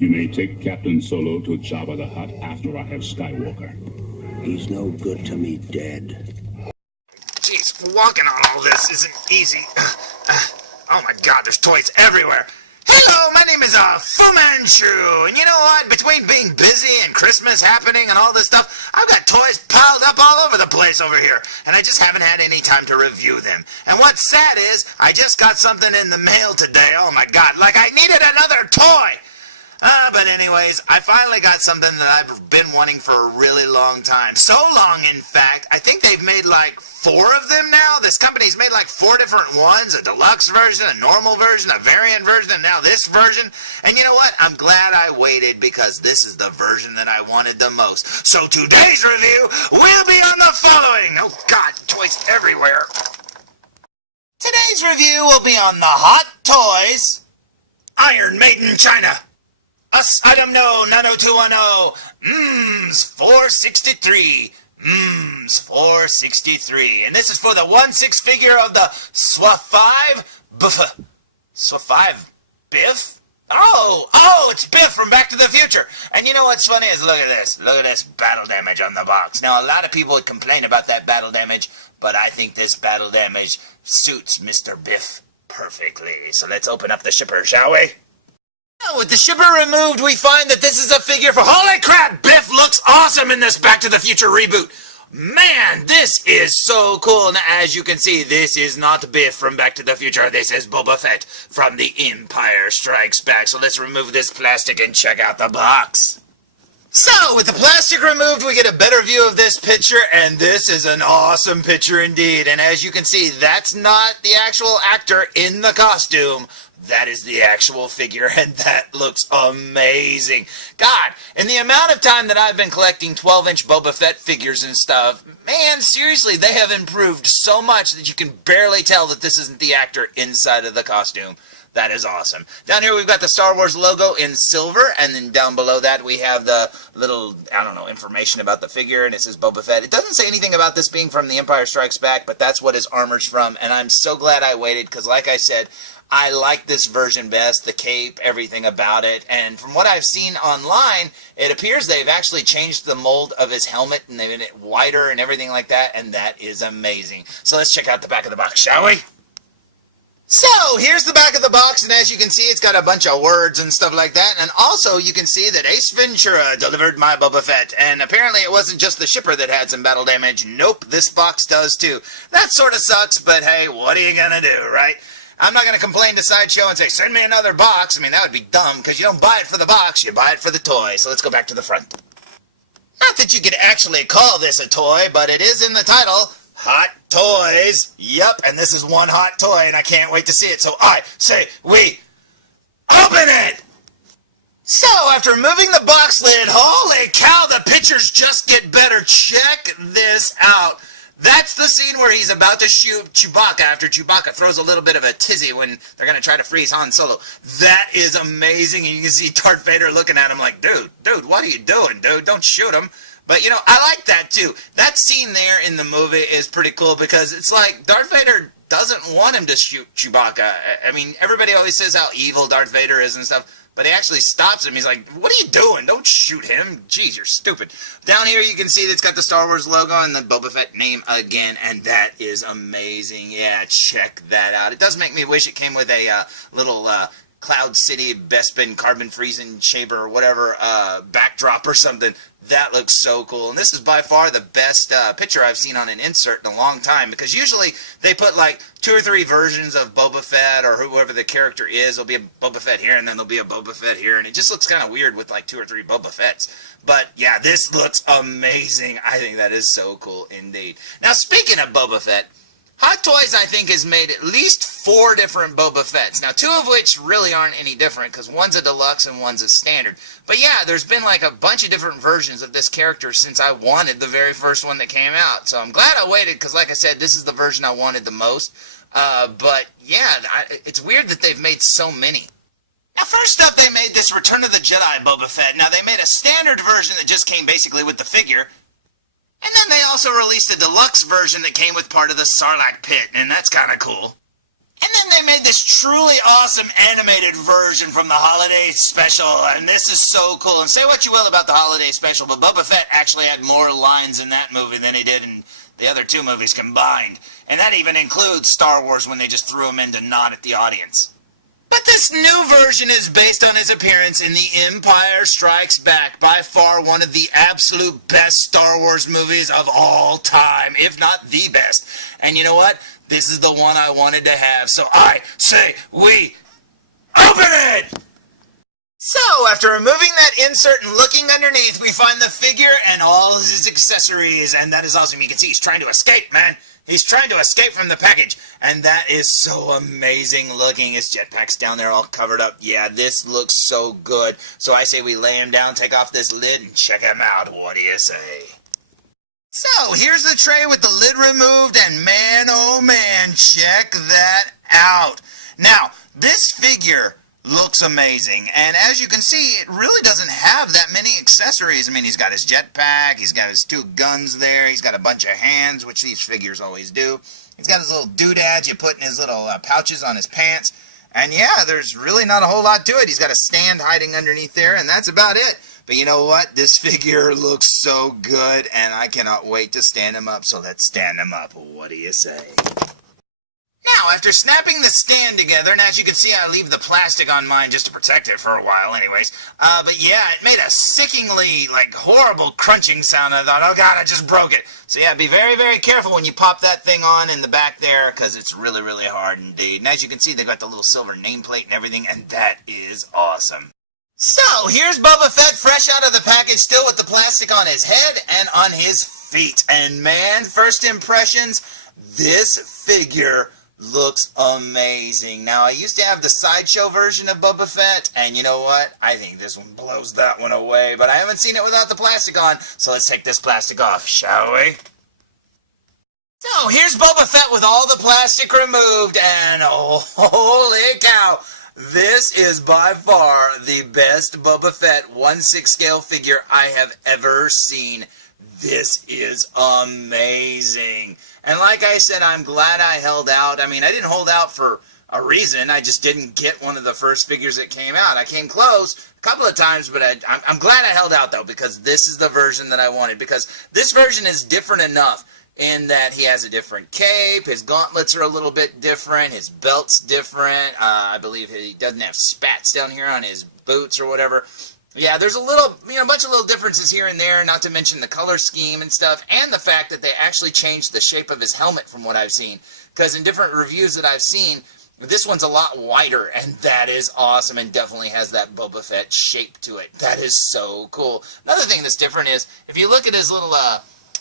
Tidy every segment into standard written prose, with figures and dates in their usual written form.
You may take Captain Solo to Jabba the Hutt after I have Skywalker. He's no good to me dead. Jeez, walking on all this isn't easy. Oh my god, there's toys everywhere. Hello, my name is Fu Manchu, and you know what? Between being busy and Christmas happening and all this stuff, I've got toys piled up all over the place over here, and I just haven't had any time to review them. And what's sad is, I just got something in the mail today, oh my god, like I needed another toy! But anyways, I finally got something that I've been wanting for a really long time. So long, in fact, I think they've made like 4 of them now. This company's made like 4 different ones, a deluxe version, a normal version, a variant version, and now this version. And you know what? I'm glad I waited because this is the version that I wanted the most. So today's review will be on the following. Oh god, toys everywhere. Today's review will be on the Hot Toys Iron Maiden China. Us item no 90210. 463. 463. And this is for the 1/6 figure of the SWA5 Biff. SWA5 Biff? Oh, it's Biff from Back to the Future. And you know what's funny is look at this. Look at this battle damage on the box. Now, a lot of people would complain about that battle damage, but I think this battle damage suits Mr. Biff perfectly. So let's open up the shipper, shall we? With the shipper removed, we find that this is a figure for... Holy crap! Biff looks awesome in this Back to the Future reboot! Man, this is so cool! Now, as you can see, this is not Biff from Back to the Future. This is Boba Fett from The Empire Strikes Back. So let's remove this plastic and check out the box. So, with the plastic removed, we get a better view of this picture, and this is an awesome picture indeed. And as you can see, that's not the actual actor in the costume. That is the actual figure, and that looks amazing. God, in the amount of time that I've been collecting 12-inch Boba Fett figures and stuff, man, seriously, they have improved so much that you can barely tell that this isn't the actor inside of the costume. That is awesome. Down here we've got the Star Wars logo in silver, and then down below that we have the little, I don't know, information about the figure, and it says Boba Fett. It doesn't say anything about this being from The Empire Strikes Back, but that's what his armor's from, and I'm so glad I waited, because like I said, I like this version best, the cape, everything about it, and from what I've seen online, it appears they've actually changed the mold of his helmet, and they've made it wider and everything like that, and that is amazing. So let's check out the back of the box, shall we? So, here's the back of the box, and as you can see, it's got a bunch of words and stuff like that, and also you can see that Ace Ventura delivered my Boba Fett, and apparently it wasn't just the shipper that had some battle damage. Nope, this box does too. That sort of sucks, but hey, what are you gonna do, right? I'm not going to complain to Sideshow and say, send me another box. I mean, that would be dumb, because you don't buy it for the box, you buy it for the toy. So let's go back to the front. Not that you could actually call this a toy, but it is in the title, Hot Toys. Yep, and this is one hot toy, and I can't wait to see it. So I say we open it! So, after removing the box lid, holy cow, the pictures just get better. Check this out. That's the scene where he's about to shoot Chewbacca after Chewbacca throws a little bit of a tizzy when they're going to try to freeze Han Solo. That is amazing, and you can see Darth Vader looking at him like, dude, what are you doing, dude? Don't shoot him. But, you know, I like that, too. That scene there in the movie is pretty cool because it's like Darth Vader doesn't want him to shoot Chewbacca. I mean, everybody always says how evil Darth Vader is and stuff. But he actually stops him. He's like, what are you doing? Don't shoot him. Jeez, you're stupid. Down here you can see that it's got the Star Wars logo and the Boba Fett name again. And that is amazing. Yeah, check that out. It does make me wish it came with a little Cloud City Bespin carbon freezing shaper or whatever backdrop or something. That looks so cool. And this is by far the best picture I've seen on an insert in a long time. Because usually they put like 2 or 3 versions of Boba Fett or whoever the character is. There'll be a Boba Fett here and then there'll be a Boba Fett here. And it just looks kind of weird with like 2 or 3 Boba Fetts. But yeah, this looks amazing. I think that is so cool indeed. Now speaking of Boba Fett, Hot Toys, I think, has made at least 4 different Boba Fetts. Now, 2 of which really aren't any different, because one's a deluxe and one's a standard. But yeah, there's been like a bunch of different versions of this character since I wanted the very first one that came out. So I'm glad I waited, because like I said, this is the version I wanted the most. But yeah, it's weird that they've made so many. Now, first up, they made this Return of the Jedi Boba Fett. Now, they made a standard version that just came basically with the figure. And then they also released a deluxe version that came with part of the Sarlacc pit, and that's kind of cool. And then they made this truly awesome animated version from the holiday special, and this is so cool. And say what you will about the holiday special, but Boba Fett actually had more lines in that movie than he did in the other two movies combined. And that even includes Star Wars when they just threw him in to nod at the audience. But this new version is based on his appearance in The Empire Strikes Back, by far one of the absolute best Star Wars movies of all time, if not the best. And you know what? This is the one I wanted to have, so I say we open it! So, after removing that insert and looking underneath, we find the figure and all his accessories, and that is awesome. You can see he's trying to escape, man. He's trying to escape from the package, and that is so amazing looking. His jetpack's down there all covered up. Yeah, this looks so good. So I say we lay him down, take off this lid, and check him out. What do you say? So, here's the tray with the lid removed, and man, oh man, check that out. Now, this figure looks amazing, and as you can see, it really doesn't have that many accessories. I mean, he's got his jetpack, he's got his two guns there, he's got a bunch of hands, which these figures always do. He's got his little doodads you put in his little pouches on his pants, and yeah, there's really not a whole lot to it. He's got a stand hiding underneath there, and that's about it. But you know what? This figure looks so good, and I cannot wait to stand him up, so let's stand him up. What do you say? Now, after snapping the stand together, and as you can see, I leave the plastic on mine just to protect it for a while anyways, but yeah, it made a sickeningly, horrible crunching sound. I thought, oh god, I just broke it. So yeah, be very, very careful when you pop that thing on in the back there, because it's really, really hard indeed. And as you can see, they got the little silver nameplate and everything, and that is awesome. So, here's Boba Fett fresh out of the package, still with the plastic on his head and on his feet. And man, first impressions, this figure looks amazing. Now, I used to have the sideshow version of Boba Fett, and you know what? I think this one blows that one away, but I haven't seen it without the plastic on, so let's take this plastic off, shall we? So, here's Boba Fett with all the plastic removed, and oh, holy cow! This is by far the best Boba Fett 1/6 scale figure I have ever seen. This is amazing. And like I said, I'm glad I held out. I mean, I didn't hold out for a reason. I just didn't get one of the first figures that came out. I came close a couple of times, but I'm glad I held out, though, because this is the version that I wanted. Because this version is different enough in that he has a different cape, his gauntlets are a little bit different, his belt's different, I believe he doesn't have spats down here on his boots or whatever. Yeah, there's a little, a bunch of little differences here and there, not to mention the color scheme and stuff, and the fact that they actually changed the shape of his helmet from what I've seen. Because in different reviews that I've seen, this one's a lot wider, and that is awesome, and definitely has that Boba Fett shape to it. That is so cool. Another thing that's different is, if you look at his little,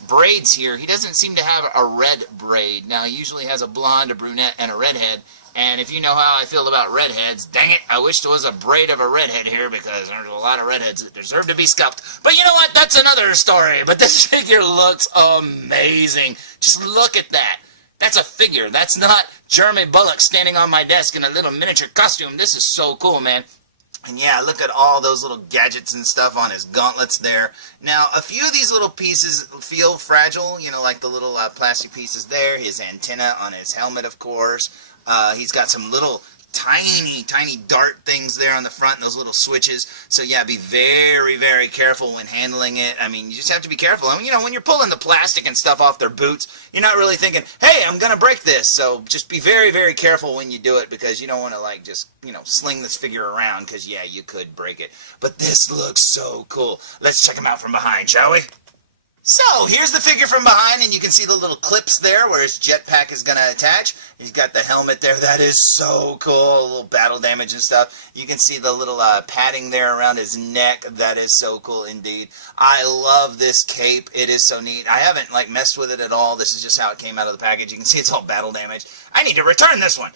braids here, he doesn't seem to have a red braid. Now, he usually has a blonde, a brunette, and a redhead. And if you know how I feel about redheads, dang it, I wish there was a braid of a redhead here, because there's a lot of redheads that deserve to be scalped. But you know what? That's another story. But this figure looks amazing. Just look at that. That's a figure. That's not Jeremy Bullock standing on my desk in a little miniature costume. This is so cool, man. And yeah, look at all those little gadgets and stuff on his gauntlets there. Now, a few of these little pieces feel fragile, like the little plastic pieces there. His antenna on his helmet, of course. He's got some little tiny, tiny dart things there on the front, and those little switches. So yeah, be very, very careful when handling it. I mean, you just have to be careful. I mean, when you're pulling the plastic and stuff off their boots, you're not really thinking, hey, I'm going to break this. So just be very, very careful when you do it, because you don't want to, just, sling this figure around, because, yeah, you could break it. But this looks so cool. Let's check him out from behind, shall we? So, here's the figure from behind, and you can see the little clips there where his jetpack is going to attach. He's got the helmet there. That is so cool. A little battle damage and stuff. You can see the little padding there around his neck. That is so cool indeed. I love this cape. It is so neat. I haven't, messed with it at all. This is just how it came out of the package. You can see it's all battle damage. I need to return this one.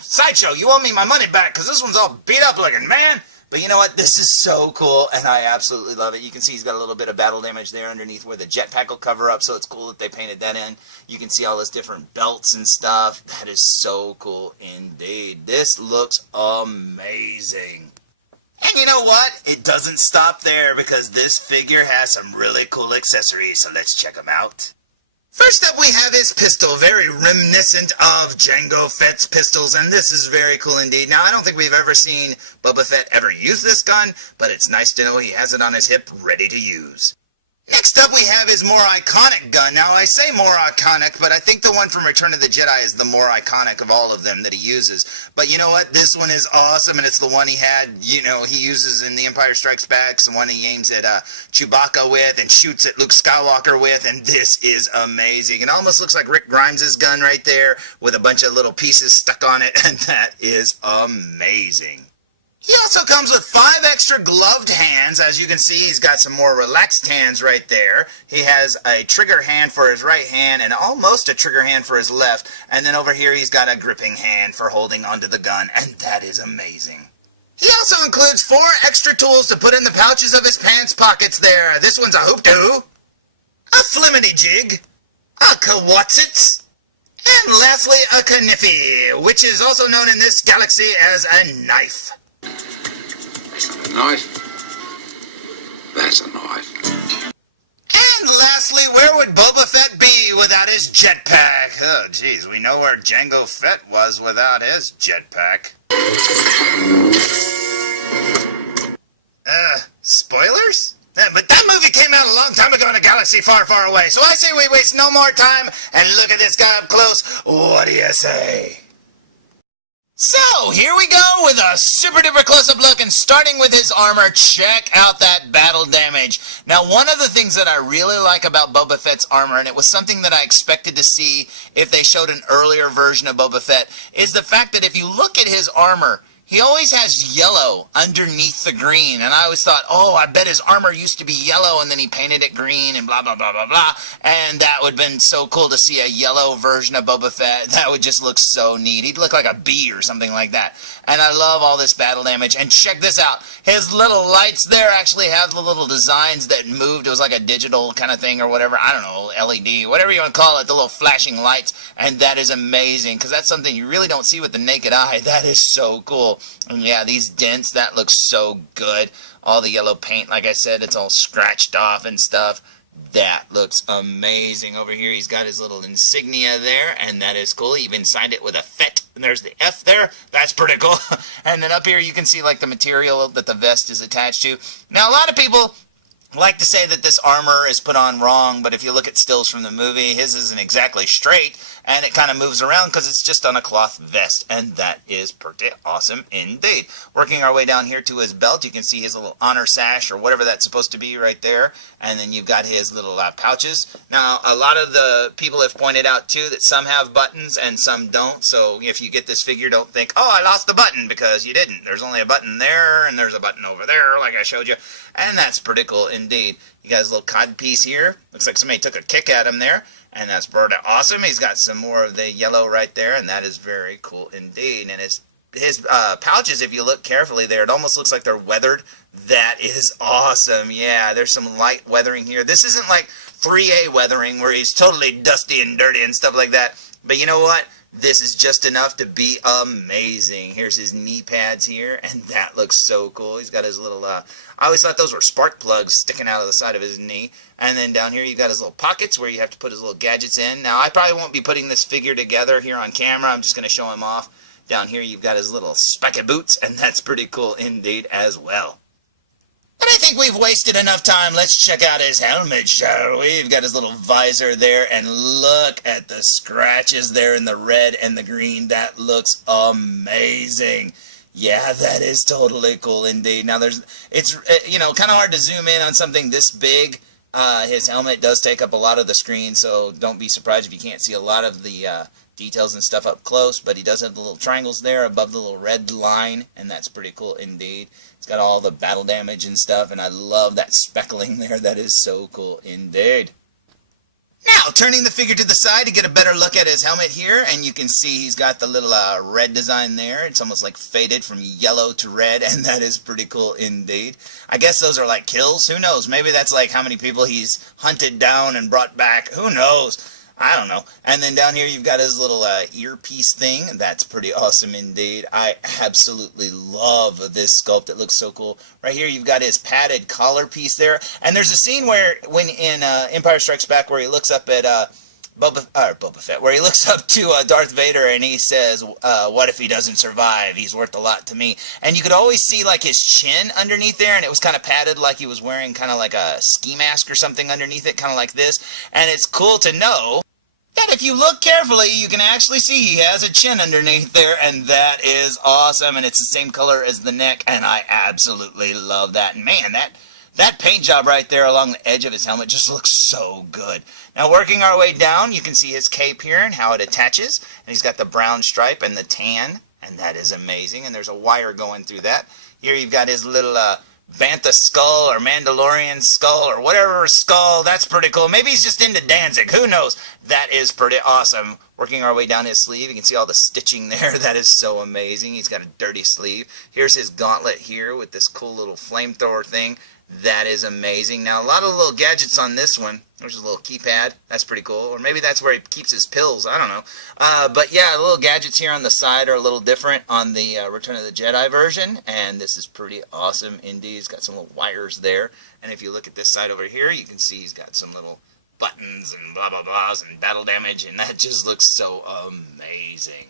Sideshow, you owe me my money back, because this one's all beat up looking, man. But you know what? This is so cool, and I absolutely love it. You can see he's got a little bit of battle damage there underneath where the jetpack will cover up, so it's cool that they painted that in. You can see all those different belts and stuff. That is so cool indeed. This looks amazing. And you know what? It doesn't stop there, because this figure has some really cool accessories, so let's check them out. First up, we have his pistol, very reminiscent of Jango Fett's pistols, and this is very cool indeed. Now, I don't think we've ever seen Boba Fett ever use this gun, but it's nice to know he has it on his hip, ready to use. Next up, we have his more iconic gun. Now, I say more iconic, but I think the one from Return of the Jedi is the more iconic of all of them that he uses. But you know what? This one is awesome, and it's the one he had, he uses in The Empire Strikes Back. It's the one he aims at Chewbacca with and shoots at Luke Skywalker with, and this is amazing. It almost looks like Rick Grimes' gun right there with a bunch of little pieces stuck on it, and that is amazing. He also comes with 5 extra gloved hands. As you can see, he's got some more relaxed hands right there. He has a trigger hand for his right hand and almost a trigger hand for his left. And then over here, he's got a gripping hand for holding onto the gun, and that is amazing. He also includes 4 extra tools to put in the pouches of his pants pockets there. This one's a hoop-doo, a flimity jig, a kawatsits, and lastly, a kniffy, which is also known in this galaxy as a knife. That's not a knife. That's a knife. And lastly, where would Boba Fett be without his jetpack? Oh, geez, we know where Jango Fett was without his jetpack. Spoilers? But that movie came out a long time ago in a galaxy far, far away. So I say we waste no more time and look at this guy up close. What do you say? So, here we go with a super duper close-up look, and starting with his armor, check out that battle damage. Now, one of the things that I really like about Boba Fett's armor, and it was something that I expected to see if they showed an earlier version of Boba Fett, is the fact that if you look at his armor, he always has yellow underneath the green, and I always thought, oh, I bet his armor used to be yellow, and then he painted it green, and blah, blah, blah, blah, blah, and that would have been so cool to see a yellow version of Boba Fett. That would just look so neat. He'd look like a bee or something like that, and I love all this battle damage, and check this out. His little lights there actually have the little designs that moved. It was like a digital kind of thing or whatever. I don't know, LED, whatever you want to call it, the little flashing lights, and that is amazing, because that's something you really don't see with the naked eye. That is so cool. And yeah, these dents, that looks so good. All the yellow paint, like I said, it's all scratched off and stuff. That looks amazing. Over here, he's got his little insignia there, and that is cool. He even signed it with a Fett, and there's the F there. That's pretty cool. And then up here, you can see like the material that the vest is attached to. Now, a lot of people like to say that this armor is put on wrong, but if you look at stills from the movie, his isn't exactly straight, and it kind of moves around because it's just on a cloth vest, and that is pretty awesome indeed. Working our way down here to his belt, you can see his little honor sash, or whatever that's supposed to be right there, and then you've got his little pouches. Now, a lot of the people have pointed out, too, that some have buttons and some don't, so if you get this figure, don't think, oh, I lost the button, because you didn't. There's only a button there, and there's a button over there, like I showed you, and that's pretty cool indeed. You got his little cod piece here. Looks like somebody took a kick at him there, and that's pretty awesome. He's got some more of the yellow right there, and that is very cool indeed. And his pouches, if you look carefully there, it almost looks like they're weathered. That is awesome. Yeah, there's some light weathering here. This isn't like 3A weathering where he's totally dusty and dirty and stuff like that. But you know what? This is just enough to be amazing. Here's his knee pads here, and that looks so cool. He's got his little, I always thought those were spark plugs sticking out of the side of his knee. And then down here you've got his little pockets where you have to put his little gadgets in. Now, I probably won't be putting this figure together here on camera. I'm just going to show him off. Down here you've got his little spiky boots, and that's pretty cool indeed as well. But I think we've wasted enough time. Let's check out his helmet, shall we? We've got his little visor there, and look at the scratches there in the red and the green. That looks amazing. Yeah, that is totally cool indeed. Now, it's kind of hard to zoom in on something this big. His helmet does take up a lot of the screen, so don't be surprised if you can't see a lot of the details and stuff up close, but he does have the little triangles there above the little red line, and that's pretty cool indeed. It's got all the battle damage and stuff, and I love that speckling there. That is so cool indeed. Now, turning the figure to the side to get a better look at his helmet here, and you can see he's got the little red design there. It's almost like faded from yellow to red, and that is pretty cool indeed. I guess those are like kills. Who knows? Maybe that's like how many people he's hunted down and brought back. Who knows? I don't know. And then down here you've got his little earpiece thing. That's pretty awesome indeed. I absolutely love this sculpt. It looks so cool. Right here you've got his padded collar piece there. And there's a scene where, when in Empire Strikes Back, where he looks up at Boba Fett, where he looks up to Darth Vader and he says, what if he doesn't survive? He's worth a lot to me. And you could always see like his chin underneath there, and it was kind of padded like he was wearing kind of like a ski mask or something underneath it, kind of like this. And it's cool to know that if you look carefully, you can actually see he has a chin underneath there, and that is awesome. And it's the same color as the neck, and I absolutely love that. And man, that paint job right there along the edge of his helmet just looks so good. Now, working our way down, you can see his cape here and how it attaches. And he's got the brown stripe and the tan, and that is amazing. And there's a wire going through that. Here you've got his little Bantha skull or Mandalorian skull or whatever skull. That's pretty cool. Maybe he's just into Danzig. Who knows? That is pretty awesome. Working our way down his sleeve, you can see all the stitching there. That is so amazing. He's got a dirty sleeve. Here's his gauntlet here with this cool little flamethrower thing. That is amazing. Now, a lot of little gadgets on this one. There's a little keypad. That's pretty cool. Or maybe that's where he keeps his pills. I don't know. But yeah, the little gadgets here on the side are a little different on the Return of the Jedi version. And this is pretty awesome indeed. He's got some little wires there. And if you look at this side over here, you can see he's got some little buttons and blah, blah, blahs and battle damage. And that just looks so amazing.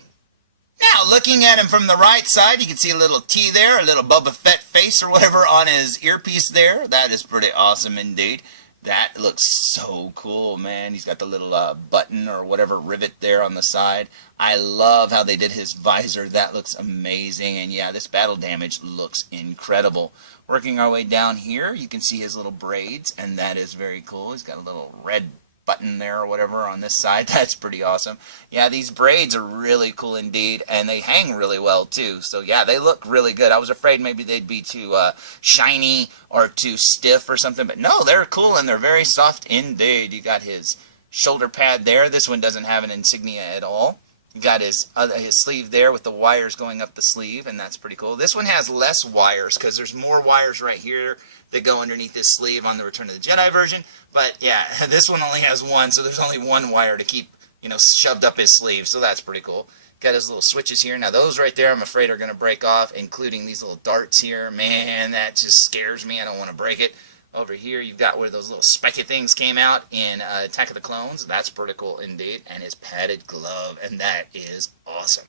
Now, looking at him from the right side, you can see a little T there, a little Boba Fett face or whatever on his earpiece there. That is pretty awesome indeed. That looks so cool, man. He's got the little button or whatever rivet there on the side. I love how they did his visor. That looks amazing. And yeah, this battle damage looks incredible. Working our way down here, you can see his little braids, and that is very cool. He's got a little red button there or whatever on this side. That's pretty awesome. Yeah, these braids are really cool indeed, and they hang really well too. So yeah, they look really good. I was afraid maybe they'd be too shiny or too stiff or something, but no, they're cool and they're very soft indeed. You got his shoulder pad there. This one doesn't have an insignia at all. You got his sleeve there with the wires going up the sleeve, and that's pretty cool. This one has less wires because there's more wires right here that go underneath this sleeve on the Return of the Jedi version. But yeah, this one only has one, so there's only one wire to keep, you know, shoved up his sleeve. So that's pretty cool. Got his little switches here. Now those right there, I'm afraid are going to break off, including these little darts here. Man, that just scares me. I don't want to break it. Over here, you've got where those little spiky things came out in Attack of the Clones. That's pretty cool indeed. And his padded glove, and that is awesome.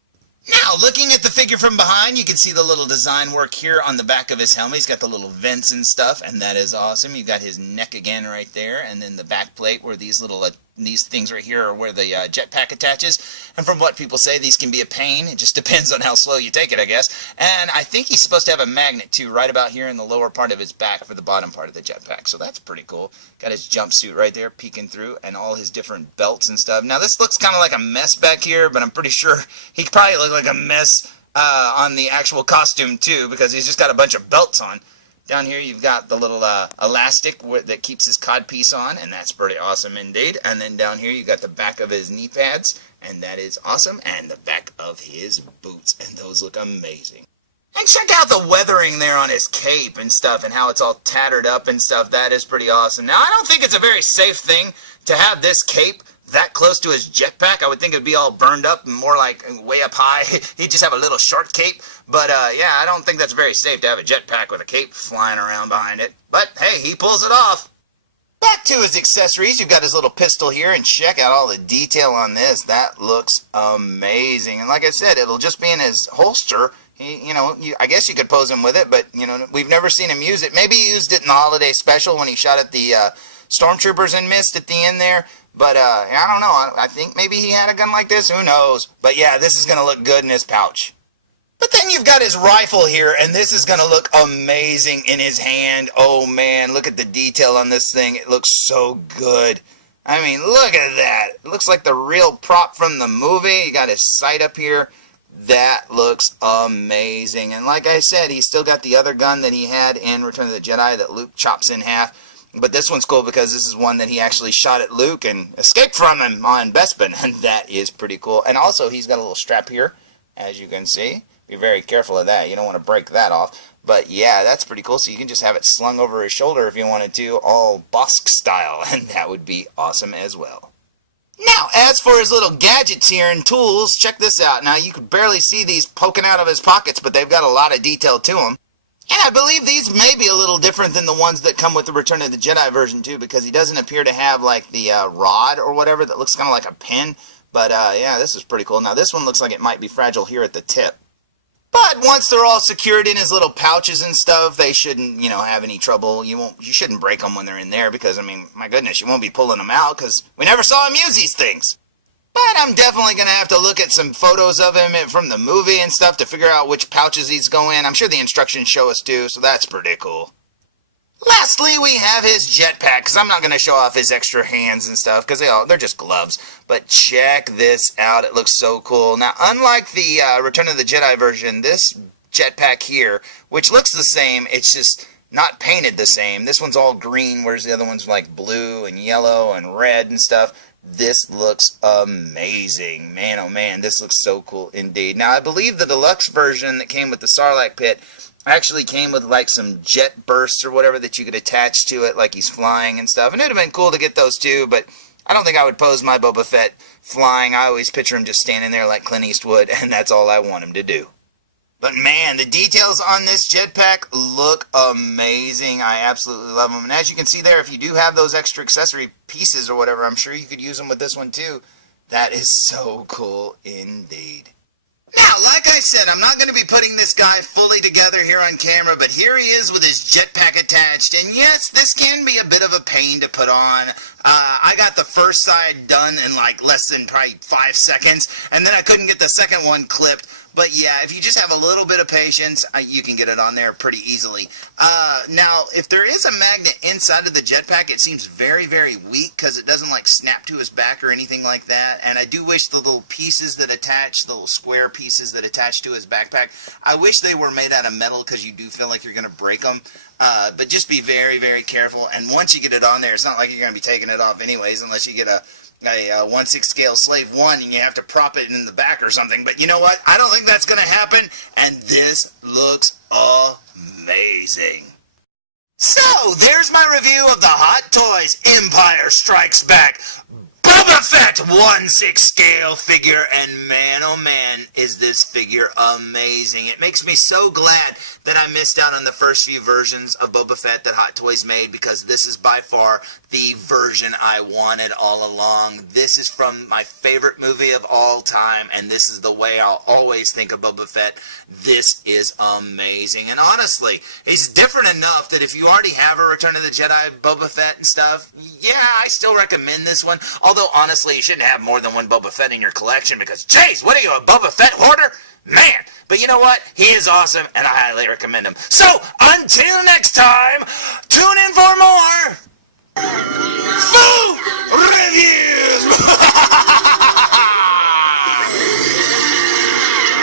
Now, looking at the figure from behind, you can see the little design work here on the back of his helmet. He's got the little vents and stuff, and that is awesome. You've got his neck again right there, and then the back plate where these little these things right here are where the jetpack attaches. And from what people say, these can be a pain. It just depends on how slow you take it, I guess. And I think he's supposed to have a magnet, too, right about here in the lower part of his back for the bottom part of the jetpack. So that's pretty cool. Got his jumpsuit right there peeking through and all his different belts and stuff. Now, this looks kind of like a mess back here, but I'm pretty sure he could probably look like a mess on the actual costume, too, because he's just got a bunch of belts on. Down here you've got the little elastic that keeps his codpiece on, and that's pretty awesome indeed. And then down here you've got the back of his knee pads, and that is awesome, and the back of his boots, and those look amazing. And check out the weathering there on his cape and stuff, and how it's all tattered up and stuff. That is pretty awesome. Now, I don't think it's a very safe thing to have this cape that close to his jetpack. I would think it would be all burned up and more like way up high. He'd just have a little short cape. But yeah, I don't think that's very safe to have a jetpack with a cape flying around behind it. But hey, he pulls it off. Back to his accessories, you've got his little pistol here, and check out all the detail on this. That looks amazing. And like I said, it'll just be in his holster. I guess you could pose him with it, but we've never seen him use it. Maybe he used it in the holiday special when he shot at the stormtroopers and missed at the end there. But I don't know. I think maybe he had a gun like this. Who knows? But yeah, this is going to look good in his pouch. But then you've got his rifle here, and this is going to look amazing in his hand. Oh, man, look at the detail on this thing. It looks so good. I mean, look at that. It looks like the real prop from the movie. You got his sight up here. That looks amazing. And like I said, he's still got the other gun that he had in Return of the Jedi that Luke chops in half. But this one's cool because this is one that he actually shot at Luke and escaped from him on Bespin. And that is pretty cool. And also, he's got a little strap here, as you can see. Be very careful of that. You don't want to break that off. But yeah, that's pretty cool. So you can just have it slung over his shoulder if you wanted to, all Bosk style. And that would be awesome as well. Now, as for his little gadgets here and tools, check this out. Now, you could barely see these poking out of his pockets, but they've got a lot of detail to them. And I believe these may be a little different different than the ones that come with the Return of the Jedi version too, because he doesn't appear to have like the rod or whatever that looks kind of like a pin. But yeah, this is pretty cool. Now this one looks like it might be fragile here at the tip. But once they're all secured in his little pouches and stuff, they shouldn't, you know, have any trouble. You shouldn't break them when they're in there because, I mean, my goodness, you won't be pulling them out because we never saw him use these things. But I'm definitely going to have to look at some photos of him from the movie and stuff to figure out which pouches these go in. I'm sure the instructions show us too, so that's pretty cool. Lastly, we have his jetpack, because I'm not going to show off his extra hands and stuff, because they're just gloves. But check this out. It looks so cool. Now, unlike the Return of the Jedi version, this jetpack here, which looks the same, it's just not painted the same. This one's all green, whereas the other one's like blue and yellow and red and stuff. This looks amazing. Man, oh man, this looks so cool indeed. Now, I believe the deluxe version that came with the Sarlacc pit actually came with like some jet bursts or whatever that you could attach to it, like he's flying and stuff. And it would have been cool to get those too, but I don't think I would pose my Boba Fett flying. I always picture him just standing there like Clint Eastwood, and that's all I want him to do. But man, the details on this jetpack look amazing. I absolutely love them. And as you can see there, if you do have those extra accessory pieces or whatever, I'm sure you could use them with this one too. That is so cool indeed. Now, like I said, I'm not going to be putting this guy fully together here on camera, but here he is with his jetpack attached, and yes, this can be a bit of a pain to put on. I got the first side done in like less than probably 5 seconds, and then I couldn't get the second one clipped. But yeah, if you just have a little bit of patience, you can get it on there pretty easily. Now, if there is a magnet inside of the jetpack, it seems very, very weak because it doesn't like snap to his back or anything like that. And I do wish the little pieces that attach, the little square pieces that attach to his backpack, I wish they were made out of metal because you do feel like you're going to break them. But just be very, very careful. And once you get it on there, it's not like you're going to be taking it off anyways unless you get a 1/6 scale Slave 1 and you have to prop it in the back or something. But you know what? I don't think that's going to happen, and this looks amazing. So, there's my review of the Hot Toys Empire Strikes Back Boba Fett 1/6 scale figure, and man, oh man, is this figure amazing. It makes me so glad that I missed out on the first few versions of Boba Fett that Hot Toys made, because this is by far the version I wanted all along. This is from my favorite movie of all time, and this is the way I'll always think of Boba Fett. This is amazing, and honestly, he's different enough that if you already have a Return of the Jedi Boba Fett and stuff, yeah, I still recommend this one. Although, honestly, you shouldn't have more than one Boba Fett in your collection because, jeez, what are you, a Boba Fett hoarder? Man, but you know what? He is awesome, and I highly recommend him. So, until next time, tune in for more food reviews!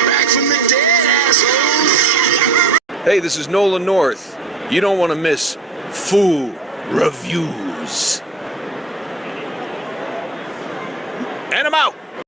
Back from the dead, assholes! Hey, this is Nolan North. You don't want to miss food reviews. And I'm out.